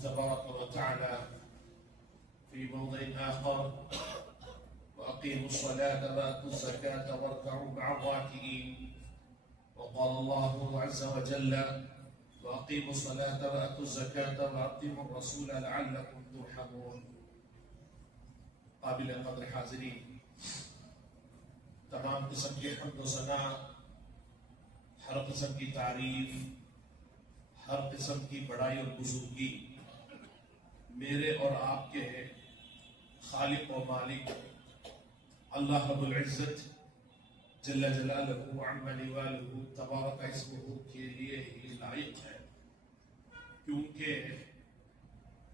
تبارك وتعالى في موضع آخر وأقيموا الصلاة وآتوا الزكاة واركعوا مع الراكعين. وقال الله عز وجل وأقيموا الصلاة وآتوا الزكاة وأطيعوا الرسول لعلكم ترحمون. قابل قدر حاضرین، تمام قسم کے حمد و ثنا، ہر قسم کی تعریف، ہر قسم کی بڑائی اور بزرگی میرے اور آپ کے خالق و مالک اللہ رب العزت جل جلالہ عم نوالہ تبارک اسمہ کے لیے ہی لائق ہے، کیونکہ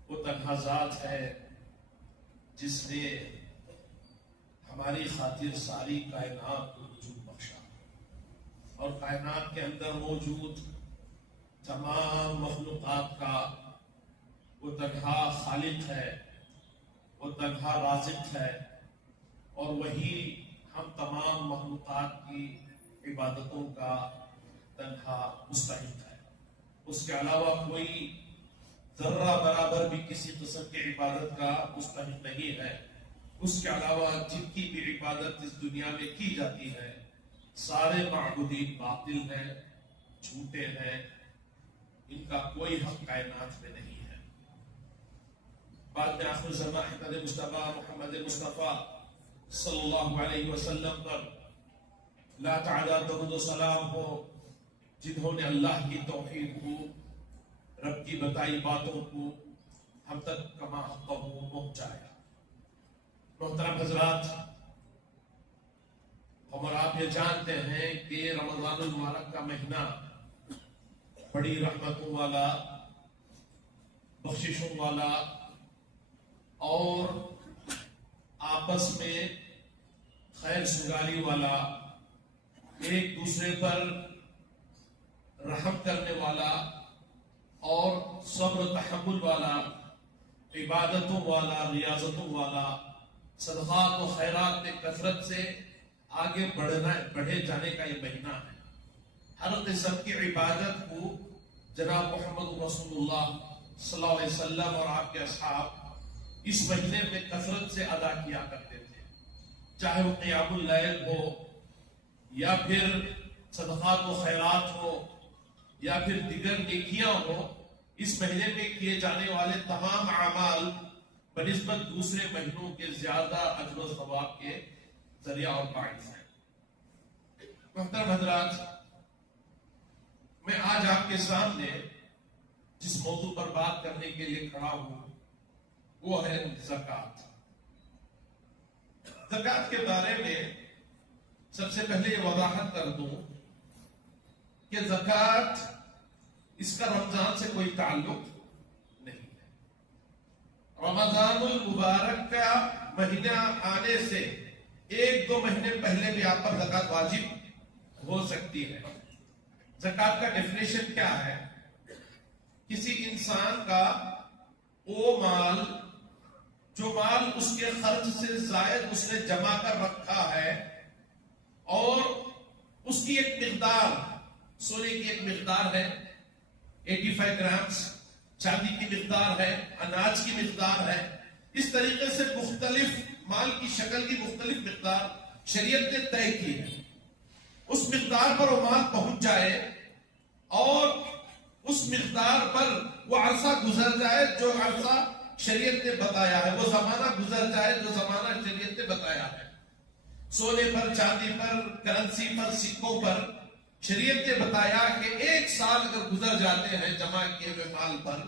وہ تنہا ذات ہے جس نے ہماری خاطر ساری کائنات کو وجود بخشا، اور کائنات کے اندر موجود تمام مخلوقات کا وہ تنہا خالق ہے، وہ تنہا رازق ہے، اور وہی ہم تمام مخلوقات کی عبادتوں کا تنہا مستحق ہے۔ اس کے علاوہ کوئی ذرہ برابر بھی کسی قسم کی عبادت کا مستحق نہیں ہے۔ اس کے علاوہ جتنی بھی عبادت اس دنیا میں کی جاتی ہے سارے معبودین باطل ہیں، جھوٹے ہیں، ان کا کوئی حق کائنات میں نہیں ہے۔ بعد میں آخر زمان احمد مصطفیٰ محمد مصطفیٰ صلی اللہ علیہ وسلم پر لا تعالیٰ درود و سلام ہو، جنہوں نے اللہ کی توحید کو، رب کی بتائی باتوں کو ہم تک کما حق پہنچایا۔ محترم حضرات، ہم اور آپ یہ جانتے ہیں کہ رمضان المبارک کا مہینہ بڑی رحمتوں والا، بخششوں والا، اور آپس میں خیر سگالی والا، ایک دوسرے پر رحم کرنے والا اور صبر و تحمل والا، عبادتوں والا، ریاضتوں والا، صدقات و خیرات میں کثرت سے آگے بڑھے جانے کا یہ مہینہ ہے۔ ہر قسم کی عبادت کو جناب محمد رسول اللہ صلی اللہ علیہ وسلم اور آپ کے اصحاب اس مہینے میں کثرت سے ادا کیا کرتے تھے، چاہے وہ قیام اللیل ہو، یا پھر صدقات و خیرات ہو، یا پھر دیگر نیکیاں ہو۔ اس مہینے میں کیے جانے والے تمام اعمال بنسبت دوسرے مہینوں کے زیادہ اجر و ثواب کے ذریعہ اور باعث ہیں۔ محترم حضرات، میں آج آپ کے سامنے جس موضوع پر بات کرنے کے لیے کھڑا ہوں وہ ہے زکوٰۃ۔ زکوٰۃ کے بارے میں سب سے پہلے یہ وضاحت کر دوں کہ زکوٰۃ اس کا رمضان سے کوئی تعلق نہیں ہے۔ رمضان المبارک کا مہینہ آنے سے ایک دو مہینے پہلے بھی آپ پر زکوٰۃ واجب ہو سکتی ہے۔ زکوٰۃ کا ڈیفینیشن کیا ہے؟ کسی انسان کا وہ مال جو مال اس کے خرچ سے زائد اس نے جمع کر رکھا ہے، اور اس کی ایک مقدار، سونے کی ایک مقدار ہے 85 گرامز، چاندی کی مقدار ہے، اناج کی مقدار ہے، اس طریقے سے مختلف مال کی شکل کی مختلف مقدار شریعت نے طے کی ہے۔ اس مقدار پر وہ مال پہنچ جائے اور اس مقدار پر وہ عرصہ گزر جائے جو عرصہ شریعت نے بتایا ہے، وہ زمانہ گزر جائے جو زمانہ شریعت نے بتایا ہے۔ سونے پر، چاندی پر، کرنسی پر، سکوں پر شریعت نے بتایا کہ ایک سال اگر گزر جاتے ہیں جمع کیے ہوئے مال پر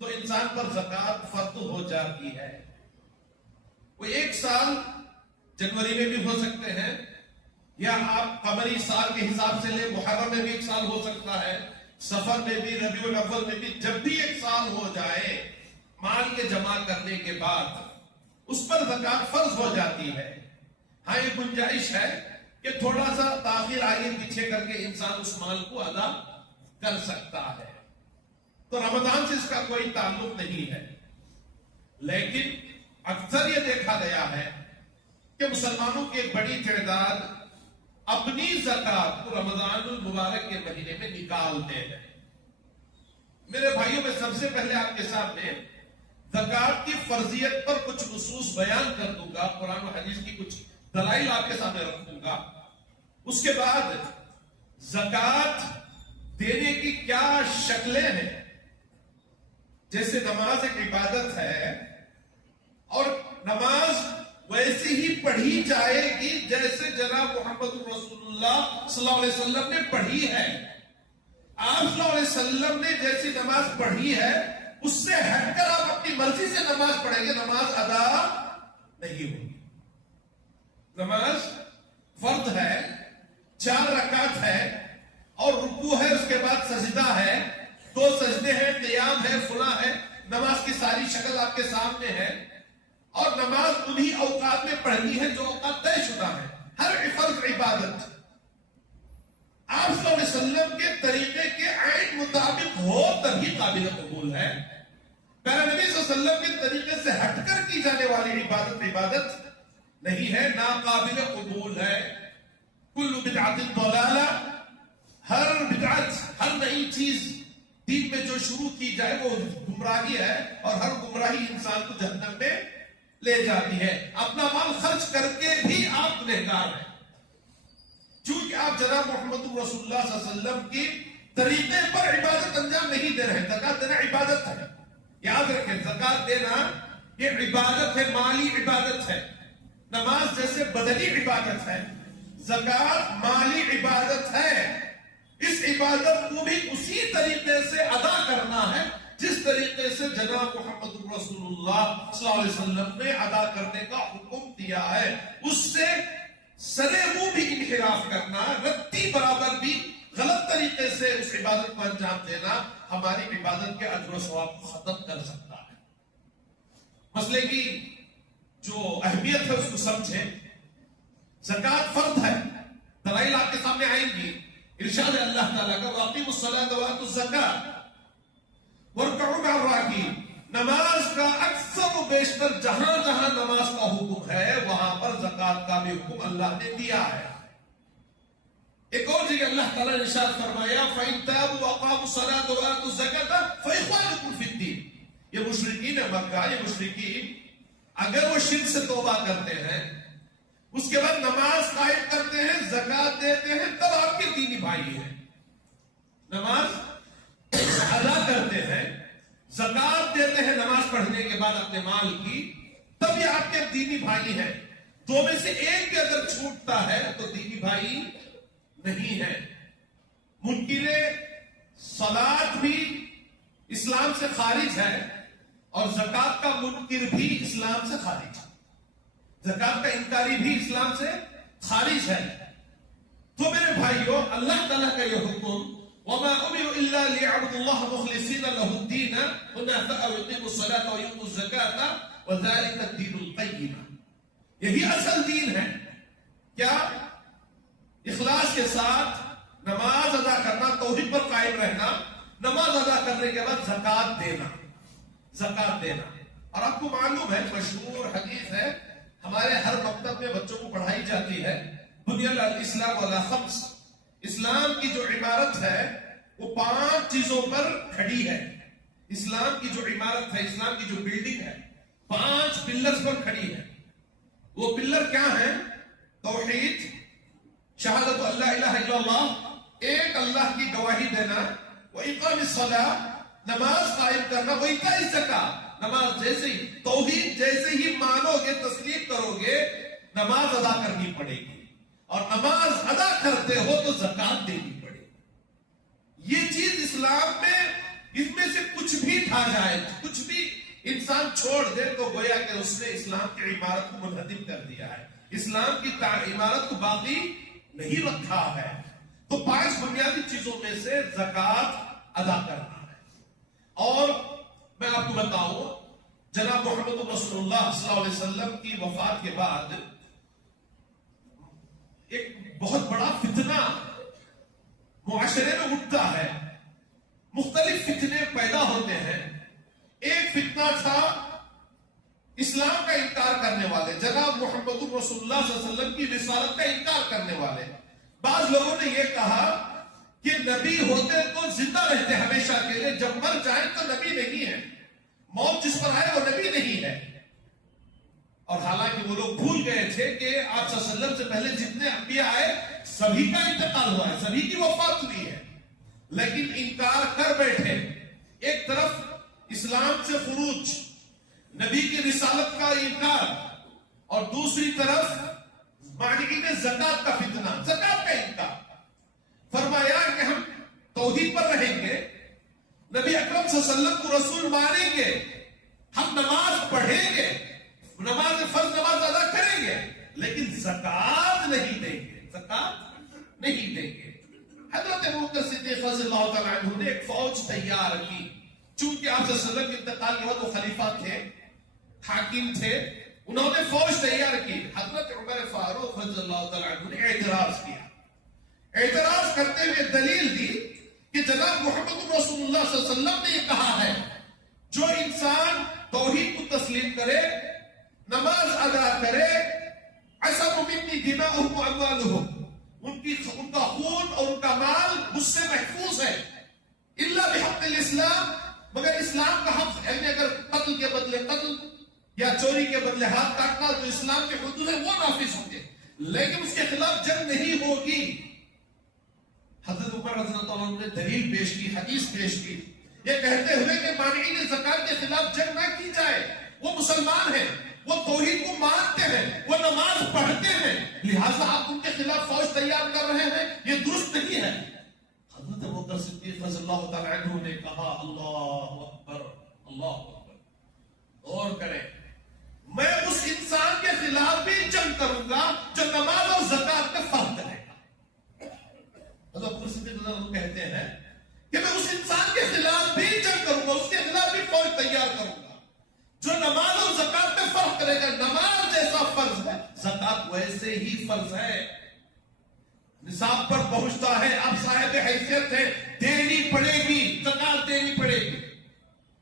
تو انسان پر زکوٰۃ فرض ہو جاتی ہے۔ وہ ایک سال جنوری میں بھی ہو سکتے ہیں، یا آپ قمری سال کے حساب سے لیں، محرم میں بھی ایک سال ہو سکتا ہے، سفر میں بھی، ربیع الاول میں بھی، جب بھی ایک سال ہو جائے مال کے جمع کرنے کے بعد اس پر زکوٰۃ فرض ہو جاتی ہے۔ ہاں، یہ گنجائش ہے کہ تھوڑا سا تاخیر آگے پیچھے کر کے انسان اس مال کو ادا کر سکتا ہے۔ تو رمضان سے اس کا کوئی تعلق نہیں ہے، لیکن اکثر یہ دیکھا گیا ہے کہ مسلمانوں کی ایک بڑی تعداد اپنی زکوٰۃ کو رمضان المبارک کے مہینے میں نکالتے ہیں۔ میرے بھائیوں میں سب سے پہلے آپ کے سامنے زکات کی فرضیت پر کچھ نصوص بیان کر دوں گا، قرآن و حدیث کی کچھ دلائل آپ کے سامنے رکھوں گا. اس کے بعد زکات دینے کی کیا شکلیں ہیں. جیسے نماز ایک عبادت ہے اور نماز ویسی ہی پڑھی جائے گی جیسے جناب محمد رسول اللہ صلی اللہ علیہ وسلم نے پڑھی ہے. آپ صلی اللہ علیہ وسلم نے جیسی نماز پڑھی ہے اس سے ہٹ کر آپ اپنی مرضی سے نماز پڑھیں گے، نماز ادا نہیں ہوگی. نماز فرض ہے، 4 رکعت ہے اور رکوع ہے، اس کے بعد سجدہ ہے، 2 سجدے ہیں، قیام ہے، فلاں ہے. نماز کی ساری شکل آپ کے سامنے ہے اور نماز انہی اوقات میں پڑھنی ہے جو اوقات طے شدہ ہے. ہر فرض عبادت آپ صلی اللہ علیہ وسلم کے طریقے کے عین مطابق ہو تبھی قابل قبول ہے. پیارے نبی صلی اللہ علیہ وسلم کے طریقے سے ہٹ کر کی جانے والی عبادت نہیں ہے، ناقابل قبول ہے. کل بدعت ضلالہ، ہر بدعت، ہر نئی چیز دین میں جو شروع کی جائے وہ گمراہی ہے اور ہر گمراہی انسان کو جہنم میں لے جاتی ہے. اپنا مال خرچ کر کے بھی آپ گنہگار ہیں، چونکہ آپ جناب محمد رسول اللہ صلی اللہ علیہ وسلم کی طریقے پر عبادت انجام نہیں دے رہے. زکات دینا عبادت ہے، یاد رکھیں. زکات دینا یہ عبادت ہے، مالی عبادت ہے. نماز جیسے بدنی عبادت ہے، زکات مالی عبادت ہے. اس عبادت کو بھی اسی طریقے سے ادا کرنا ہے جس طریقے سے جناب محمد رسول اللہ صلی اللہ علیہ وسلم نے ادا کرنے کا حکم دیا ہے. اس سے سرے منہ بھی انحراف کرنا، رتی برابر بھی غلط طریقے سے اس عبادت کو انجام دینا ہماری عبادت کے اجر و ثواب کو ختم کر سکتا ہے. مسئلے کی جو اہمیت ہے اس کو سمجھیں. زکات فرض ہے، دلائل آپ کے سامنے آئیں گی. ارشاد اللہ تعالیٰ کا وَأَقِيمُوا الصَّلَاةَ وَآتُوا الزَّكَاةَ وَارْكَعُوا مَعَ الرَّاكِعِينَ. نماز کا اکثر و بیشتر جہاں جہاں نماز کا حکم ہے وہاں پر زکات کا بھی حکم اللہ نے دیا ہے. ایک اور جگہ اللہ تعالیٰ نے ارشاد فرمایا فَإِن تَابُوا وَأَقَامُوا الصَّلَاةَ وَآتُوا الزَّكَاةَ فَإِخْوَانُكُمْ فِي الدِّينِ. یہ مشرکین مکہ، یہ مشرکین اگر وہ شرک سے توبہ کرتے ہیں، اس کے بعد نماز قائم کرتے ہیں، زکات دیتے ہیں، تب آپ کے دینی بھائی ہیں. نماز ادا کرتے ہیں، زکات دیتے ہیں نماز پڑھنے کے بعد اپنے مال کی، تب یہ آپ کے دینی بھائی ہیں. دو میں سے ایک بھی اگر چھوٹتا ہے تو دینی بھائی نہیں ہے. منکر صلاۃ بھی اسلام سے خارج ہے اور زکات کا منکر بھی اسلام سے خارج ہے. زکات کا انکاری بھی اسلام سے خارج ہے. تو میرے بھائیوں، اللہ تعالیٰ کا یہ حکم وَمَا أُمِرُوا إِلَّا لِيَعْبُدُوا اللَّهَ مُخْلِصِينَ لَهُ الدِّينَ حُنَفَاءَ وَيُقِيمُوا الصَّلَاةَ وَيُؤْتُوا الزَّكَاةَ وَذَلِكَ الدِّينُ الْقَيِّمُ. یہی اصل دین ہے. کیا؟ اخلاص کے ساتھ نماز ادا کرنا، توحید پر قائم رہنا، نماز ادا کرنے کے بعد زکات دینا. زکات دینا. اور آپ کو معلوم ہے، مشہور حدیث ہے، ہمارے ہر مکتب میں بچوں کو پڑھائی جاتی ہے، بنی الاسلام علی خمس. اسلام کی جو عمارت ہے وہ 5 چیزوں پر کھڑی ہے. اسلام کی جو عمارت ہے، اسلام کی جو بلڈنگ ہے، 5 پلرز پر کھڑی ہے. وہ پلر کیا ہیں؟ توحید، شہادت اللہ الہ الا اللہ، ایک اللہ کی گواہی دینا، وإقام الصلاۃ، نماز قائم کرنا، وإیتاء الزکاۃ، نماز جیسے ہی توحید جیسے ہی مانو گے، تسلیم کرو گے، نماز ادا کرنی پڑے گی. اور نماز ادا کرتے ہو تو زکات دینی پڑے گی. یہ چیز اسلام میں، اس میں سے کچھ بھی کھا جائے، کچھ بھی انسان چھوڑ دے تو گویا کہ اس نے اسلام کی عمارت کو منہدم کر دیا ہے، اسلام کی عمارت کو باقی نہیں رکھا ہے. تو 5 بنیادی چیزوں میں سے زکات ادا کرنا ہے. اور میں آپ کو بتاؤں، جناب محمد رسول اللہ صلی اللہ علیہ وسلم کی وفات کے بعد ایک بہت بڑا فتنہ معاشرے میں اٹھتا ہے. مختلف فتنے پیدا ہوتے ہیں. ایک فتنہ تھا اسلام کا انکار کرنے والے، جناب محمد رسول اللہ صلی اللہ علیہ وسلم کی رسالت کا انکار کرنے والے. بعض لوگوں نے یہ کہا کہ نبی ہوتے تو زندہ رہتے ہمیشہ کے لیے، جب مر جائیں تو نبی نہیں ہے، موت جس پر آئے وہ نبی نہیں ہے۔ اور حالانکہ وہ لوگ بھول گئے تھے کہ آپ صلی اللہ علیہ وسلم سے پہلے جتنے انبیاء آئے سبھی کا انتقال ہوا ہے، سبھی کی وفات ہوئی ہے، لیکن انکار کر بیٹھے۔ ایک طرف اسلام سے خروج، نبی کی رسالت کا انکار، اور دوسری طرف مانعین زکات کا فتنہ، زکات کا انکار۔ فرمایا کہ ہم توحید پر رہیں گے، نبی اکرم صلی اللہ علیہ وسلم کو رسول مانیں گے، ہم نماز پڑھیں گے، نماز فرض نماز ادا کریں گے، لیکن زکات نہیں دیں گے، زکات نہیں دیں گے۔ حضرت ابوبکر صدیق رضی اللہ تعالیٰ عنہ نے ایک فوج تیار کی، چونکہ آپ صلی اللہ علیہ وسلم کے انتقال کے بعد وہ خلیفہ تھے، حاکم تھے، انہوں نے فوج تیار کی۔ حضرت عمر فاروق رضی اللہ تعالیٰ عنہ نے اعتراض کیا، اعتراض کرتے ہوئے دلیل دی کہ جناب محمد رسول اللہ صلی اللہ علیہ وسلم نے یہ کہا ہے جو انسان توحید کو تسلیم کرے، نماز ادا کرے، عصموا منی دماءهم واموالهم، ان کا خون اور ان کا مال مجھ سے محفوظ ہے، الا بحق الاسلام، مگر اسلام کا حق، یعنی اگر قتل کے بدلے قتل یا چوری کے بدلے ہاتھ کاٹنا جو اسلام کے حدود ہے وہ نافذ ہوں گے، لیکن اس کے خلاف جنگ نہیں ہوگی۔ حضرت عمر رضی اللہ عنہ نے دلیل پیش کی، حدیث پیش کی، یہ کہتے ہوئے کہ مانعین زکات کے خلاف جنگ نہ کی جائے، وہ مسلمان ہیں، وہ توحید کو مانتے ہیں، وہ نماز پڑھتے ہیں، لہٰذا آپ ان کے خلاف فوج تیار کر رہے ہیں، یہ درست نہیں ہے۔ حضرت ابوبکر صدیق رضی اللہ تعالیٰ عنہ نے کہا اللہ اکبر، اللہ اکبر، غور کریں، میں اس انسان کے خلاف بھی جنگ کروں گا جو نماز اور زکات کا فرق کرے گا۔ حضرت ابوبکر صدیق رضی اللہ عنہ کہتے ہیں کہ میں اس انسان کے خلاف بھی جنگ کروں گا، اس کے خلاف بھی فوج تیار کروں گا جو نماز اور زکات میں فرق کرے گا۔ نماز جیسا فرض ہے، زکات ویسے ہی فرض ہے، نصاب پر پہنچتا ہے، آپ صاحب حیثیت ہے، دینی پڑے گی، زکات دینی پڑے گی،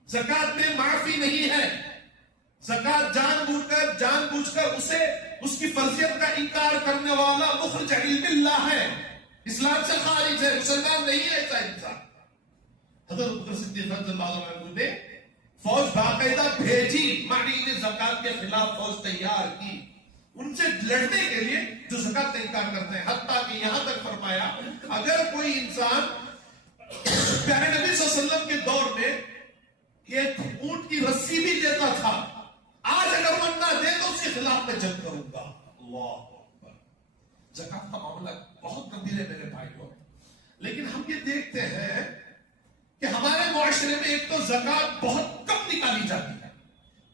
زکات میں معافی نہیں ہے۔ زکات جان بوجھ کر اسے اس کی فرضیت کا انکار کرنے والا مخرج علم اللہ ہے، اسلام سے خارج ہے، مسلمان نہیں ہے ایسا انسان۔ حضرت ابوبکر صدیق رضی اللہ عنہ نے فوج باقاعدہ بھیجی، مانعین زکات کے خلاف فوج تیار کی، ان سے لڑنے کے لیے جو زکات کا انکار کرتے ہیں، حتیٰ کہ یہاں تک فرمایا اگر کوئی انسان پیارے نبی صلی اللہ علیہ وسلم کے دور میں ایک اونٹ کی رسی بھی دیتا تھا، آج اگر وہ نہ دے تو اس کے خلاف میں جنگ کروں گا۔ اللہ اکبر۔ زکات کا معاملہ بہت گمبھیر ہے میرے بھائیوں، لیکن ہم یہ دیکھتے ہیں کہ ہمارے معاشرے میں ایک تو زکات بہت کم نکالی جاتی ہے،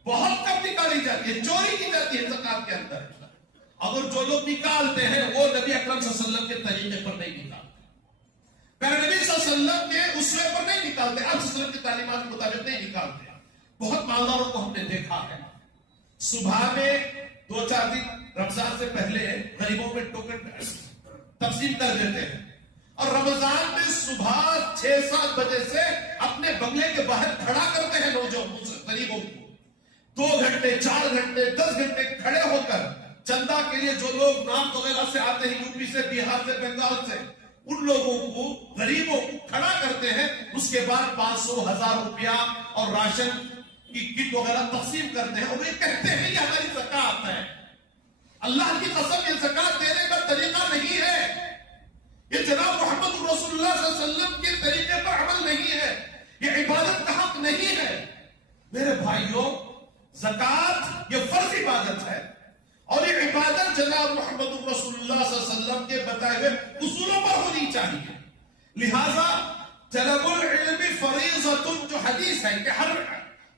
بہت کم نکالی جاتی ہے، چوری کی جاتی ہے زکات کے اندر، اگر جو لوگ نکالتے ہیں وہ نبی اکرم صلی اللہ علیہ وسلم کے طریقے پر نہیں نکالتے، پیارے نبی صلی اللہ علیہ وسلم کے اسوے پر نہیں نکالتے، آپ صلی اللہ علیہ وسلم کی تعلیمات کے مطابق نہیں نکالتے۔ بہت مالداروں کو ہم نے دیکھا ہے صبح میں 2-4 دن رمضان سے پہلے غریبوں میں ٹوکن تقسیم کر دیتے ہیں، اور رمضان میں صبح 6-7 بجے سے اپنے بنگلے کے باہر کھڑا کرتے ہیں نوجوان غریبوں کو، 2 گھنٹے 4 گھنٹے 10 گھنٹے کھڑے ہو کر چندہ کے لیے جو لوگ نام وغیرہ سے آتے ہیں، یو پی سے، بہار سے، بنگال سے، ان لوگوں کو غریبوں کو کھڑا کرتے ہیں، اس کے بعد 500-1000 روپیہ اور راشن کی کٹ وغیرہ تقسیم کرتے ہیں، اور یہ کہتے ہیں یہ ہماری زکات ہے۔ اللہ کی قسم یہ زکات دینے کا طریقہ نہیں ہے، یہ جناب محمد رسول اللہ صلی اللہ علیہ وسلم کے طریقے پر عمل نہیں ہے، یہ عبادت کا حق نہیں ہے۔ میرے بھائیوں، زکات یہ فرض عبادت ہے، اور یہ عبادت جناب محمد رسول اللہ صلی اللہ علیہ وسلم کے بتائے ہوئے اصولوں پر ہونی چاہیے۔ لہذا طلب العلم فریضۃ، جو حدیث ہے کہ ہر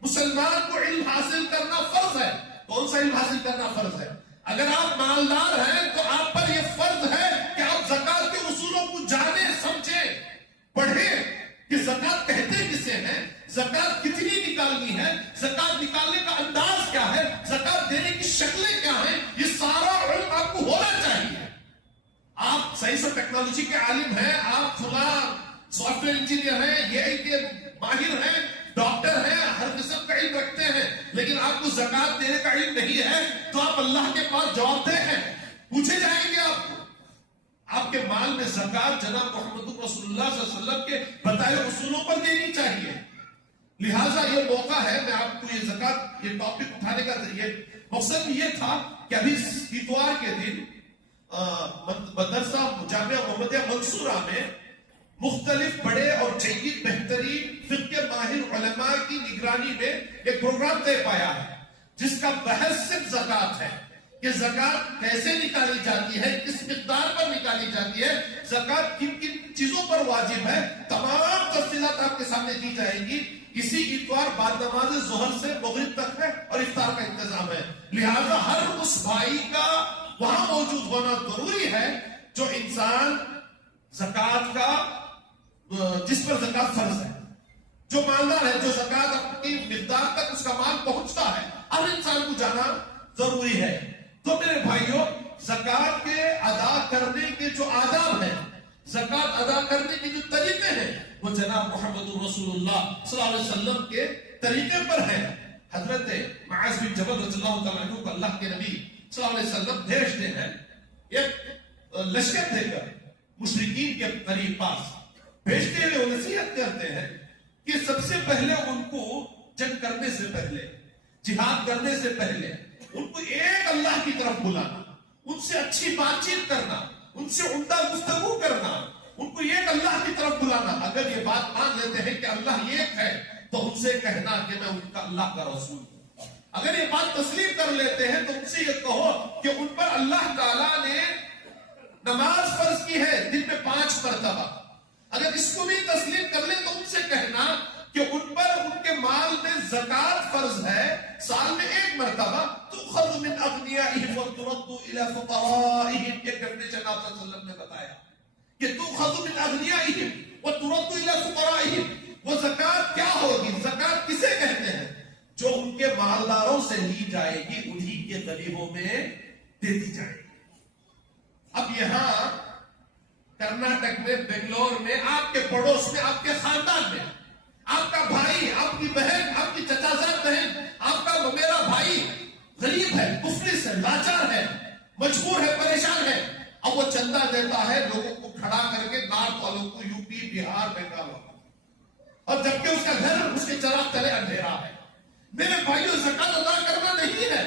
مسلمان کو علم حاصل کرنا فرض ہے۔ کون سا علم حاصل کرنا فرض ہے؟ اگر آپ مالدار ہیں تو آپ پر یہ فرض ہے کہ آپ زکات کے اصولوں کو جانیں، سمجھیں، پڑھیں کہ زکات کہتے کسے ہیں، زکات کتنی نکالنی ہے، زکات نکالنے کا انداز کیا ہے، زکات دینے کی شکلیں کیا ہیں، یہ سارا علم آپ کو ہونا چاہیے۔ آپ سائنس اور ٹیکنالوجی کے عالم ہیں، آپ فلاں سافٹ ویئر انجینئر ہیں، یہ کے ماہر ہیں، ڈاکٹر ہیں، ہر قسم کا علم رکھتے ہیں، لیکن آپ کو زکات دینے کا علم نہیں ہے تو آپ اللہ کے پاس جواب دہ ہیں، پوچھے جائیں گے آپ کو۔ آپ کے مال میں زکات جناب محمد رسول اللہ صلی اللہ علیہ وسلم کے بتائے اصولوں پر دینی چاہیے. لہٰذا یہ موقع ہے، میں آپ کو یہ زکات یہ ٹاپک اٹھانے کا ذریعے مقصد یہ تھا کہ ابھی اتوار کے دن مدرسہ جامعہ محمدیہ منصورہ میں مختلف بڑے اور جید بہترین فقہ ماہر علماء کی نگرانی میں ایک پروگرام طے پایا ہے جس کا بحث صرف زکات ہے کہ زکات کیسے نکالی جاتی ہے، کس مقدار پر نکالی جاتی ہے، زکات کن کن چیزوں پر واجب ہے. تمام تفصیلات آپ کے سامنے دی جائے گی. اسی اتوار بعد نماز ظہر سے مغرب تک ہے اور افطار کا انتظام ہے. لہذا ہر اس بھائی کا وہاں موجود ہونا ضروری ہے جو انسان زکات کا جس پر زکات فرض ہے، جو مالدار ہے، جو زکات اپنی مقدار تک اس کا مال پہنچتا ہے، ہر انسان کو جانا ضروری ہے. تو میرے بھائیوں، زکات کے ادا کرنے کے جو آداب ہیں، زکات ادا کرنے کے جو طریقے ہیں، وہ جناب محمد رسول اللہ صلی اللہ علیہ وسلم کے طریقے پر ہیں. حضرت معاذ بن جبل رضی اللہ تعالیٰ عنہ کو اللہ کے نبی صلی اللہ علیہ وسلم بھیجتے ہیں ایک لشکر دے کر مشرکین کے قریب پاس بھیجتے ہوئے وہ نصیحت کرتے ہیں کہ سب سے پہلے ان کو جنگ کرنے سے پہلے، جہاد کرنے سے پہلے ان کو ایک اللہ کی طرف بلانا، ان سے اچھی بات چیت کرنا، ان سے عمدہ گفتگو کرنا، ان کو ایک اللہ کی طرف بلانا. اگر یہ بات مان لیتے ہیں کہ اللہ ایک ہے تو ان سے کہنا کہ میں ان کا اللہ کا رسول ہوں. اگر یہ بات تسلیم کر لیتے ہیں تو ان سے یہ کہو کہ ان پر اللہ تعالیٰ نے نماز فرض کی ہے دن میں 5 مرتبہ. اگر اس کو بھی تسلیم کر لیں تو ان سے کہنا کہ ان پر ان کے مال میں زکات فرض ہے سال میں 1 مرتبہ. تؤخذ من اغنیائہم وترد الی فقرائہم. یہ ڈیفینیشن آپ صلی اللہ علیہ وسلم نے بتایا کہ تؤخذ من اغنیائہم وترد الی فقرائہم. وہ زکات کیا ہوگی؟ زکات کسے کہتے ہیں؟ جو ان کے مالداروں سے لی جائے گی، انہی کے غریبوں میں دے دی جائے گی. اب یہاں کرناٹک میں، بنگلور میں، آپ کے پڑوس میں، آپ کے خاندان میں آپ کا بھائی، آپ کی بہن، آپ کی چچا زاد بہن، آپ کا میرا بھائی غریب ہے، مفلس ہے، لاچار ہے، مجبور ہے، پریشان ہے. اب وہ چندہ دیتا ہے لوگوں کو کھڑا کر کے، نارتھ والوں کو، یو پی، بہار، بنگال والوں کو، اور جبکہ اس کا گھر اس کے چراغ تلے اندھیرا ہے. میرے بھائیوں، زکات ادا کرنا نہیں ہے.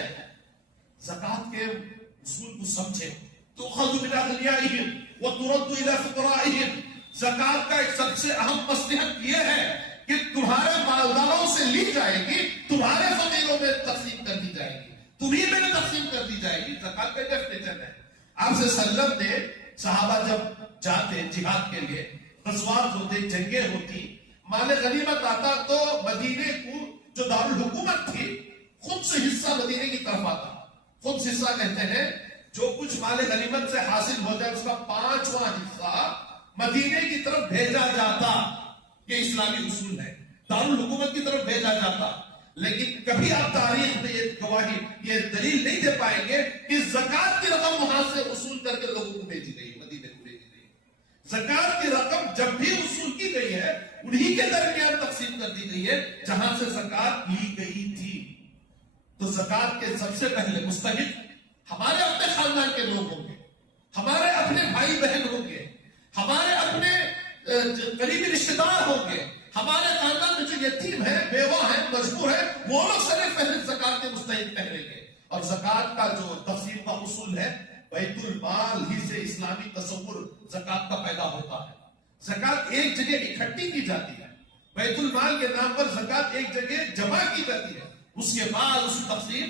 زکات کے اصول کو سمجھے. تؤخذ من اغنیائہم وترد الی فقرائہم. زکات کا ایک سب سے اہم مصلحت یہ ہے کہ تمہارے مالداروں سے لی جائے گی، تمہارے فقیروں میں تقسیم کر دی جائے گی، تمہیں میں تقسیم کر دی جائے گی. زکات کا ڈیفینیشن ہے. آپ سے وسلم نے صحابہ جب جاتے جہاد کے لیے، غزوات ہوتے، جنگیں ہوتی، مال غنیمت آتا تو مدینے کو جو دارالحکومت تھی خود سے حصہ مدینے کی طرف آتا. خود سے حصہ کہتے ہیں جو کچھ مال غنیمت سے حاصل ہو جائے اس کا 5واں حصہ مدینے کی طرف بھیجا جاتا. یہ اسلامی اصول ہے، دارالحکومت کی طرف بھیجا جاتا. لیکن کبھی آپ تاریخ میں یہ گواہی، یہ دلیل نہیں دے پائیں گے کہ زکات کی رقم وہاں سے وصول کر کے لوگوں کو بھیجی گئی، مدینے کو بھیجی گئی. زکات کی رقم جب بھی وصول کی گئی ہے انہی کے درمیان تقسیم کر دی گئی ہے جہاں سے زکات لی گئی تھی. تو زکات کے سب سے پہلے مستحق ہمارے اپنے خاندان کے لوگ ہوں گے، ہمارے اپنے بھائی بہن ہوں گے، ہمارے اپنے قریبی رشتہ دار ہوں گے، ہمارے خاندان میں جو یتیم ہے، بیوہ ہے، مجبور ہے، وہ لوگ سب پہلے زکات کے مستحق ٹھہریں گے. اور زکات کا جو تقسیم کا اصول ہے، بیت المال ہی سے اسلامی تصور زکات کا پیدا ہوتا ہے. زکات ایک جگہ اکٹھی کی جاتی ہے، بیت المال کے نام پر زکات ایک جگہ جمع کی جاتی ہے، اس کے بعد اس کو تقسیم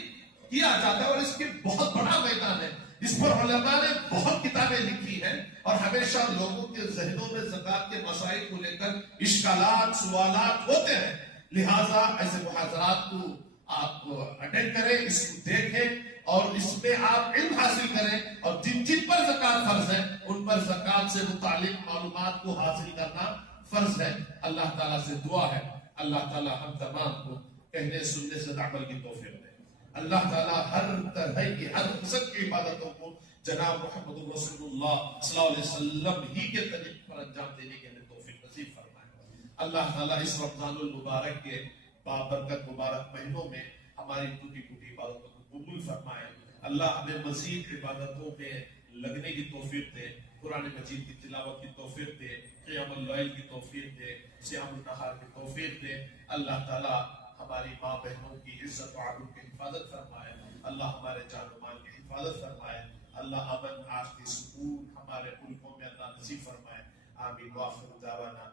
کیا جاتا ہے. اور اس کے بہت بڑا میدان ہے، اس پر علماء نے بہت کتابیں لکھی ہیں، اور ہمیشہ لوگوں کے ذہنوں میں زکات کے مسائل کو لے کر اشکالات، سوالات ہوتے ہیں. لہٰذا ایسے محاضرات کو آپ اٹینڈ کریں، اس کو دیکھیں اور اس میں آپ علم حاصل کریں، اور جن جن پر زکات فرض ہے ان پر زکات سے متعلق معلومات کو حاصل کرنا فرض ہے. اللہ تعالیٰ سے دعا ہے اللہ تعالیٰ ہم تمام کو کہنے سننے سے عمل کی توفیق دے. اللہ تعالیٰ ہر طرح کی، ہر قسم کی عبادتوں کو جناب محمد رسول اللہ صلی اللہ علیہ وسلم ہی کے طریق پر انجام دینے کے لیے توفیق نصیب فرمائے. اللہ تعالیٰ اس رمضان المبارک کے بابرکت مبارک مہینوں میں ہماری ٹوٹی پھوٹی عبادتوں کو قبول فرمائے. اللہ ہمیں مزید عبادتوں میں لگنے کی توفیق دے، قرآن مجید کی تلاوت کی توفیق دے، قیام اللیل کی توفیق دے، صیام النہار کی توفیق دے۔ اللہ تعالی ہماری ماں بہنوں کی عزت و آبرو کی حفاظت فرمائے، اللہ ہمارے جان و مال کی حفاظت فرمائے، اللہ امن، آخری سکون ہمارے ملکوں میں اللہ نصیب فرمائے۔ آمین۔ وآخر دعوانا